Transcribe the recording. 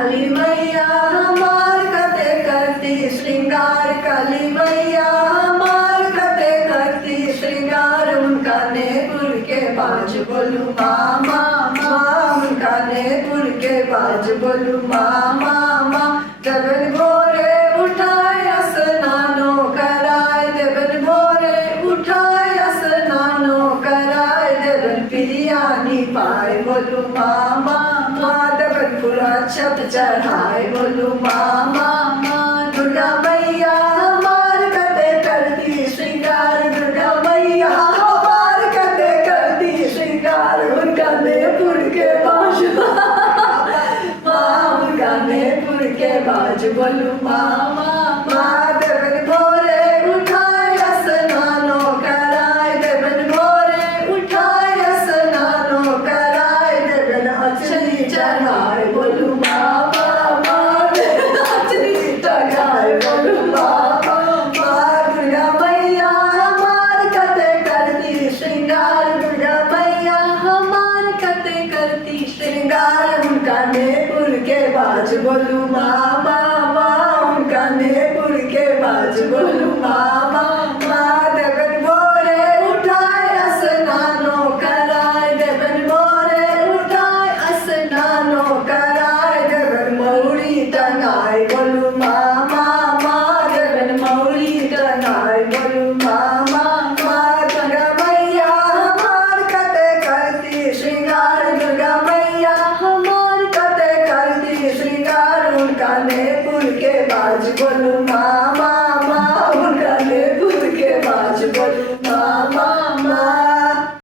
काली मैया हमार कते करती श्रृंगार, काली मैया हमार कते करती श्रृंगार। उनका नेपुर के बाज बोलू मामा माँ, उनका नेपुर के बाज बोलू मामा माँ। देवन भोरे उठाए स्नानो कराए, देवन भोरे उठाए स्नानो कराए। देवन पिरियानी पाए बोलू मामा माँ, देवन पूरा छप चढ़ाए बोलू मामा माँ। दुर्गा मैया हमार कते करती श्रृंगार, दुर्गा मैया हमार कते करती श्रृंगार। उनका नेपुर के बाज माँ, उनका नेपुर के बाज बोलू मामा माँ। देवन भोरे उठाए स्नानो कराए, देवन भोरे उठाए स्नानो कराए। देवन अचरी चढ़ाए बोलू मामा माँ, देवन अचरी चढ़ाए बोलू मामा माँ। दुर्गा मैया हमार कते करती श्रृंगार, दुर्गा मैया हमार कते करती श्रृंगार। उनका नेपुर के बाज बोलू मामा माँ, उनका नेपुर के बाज बोलू मामा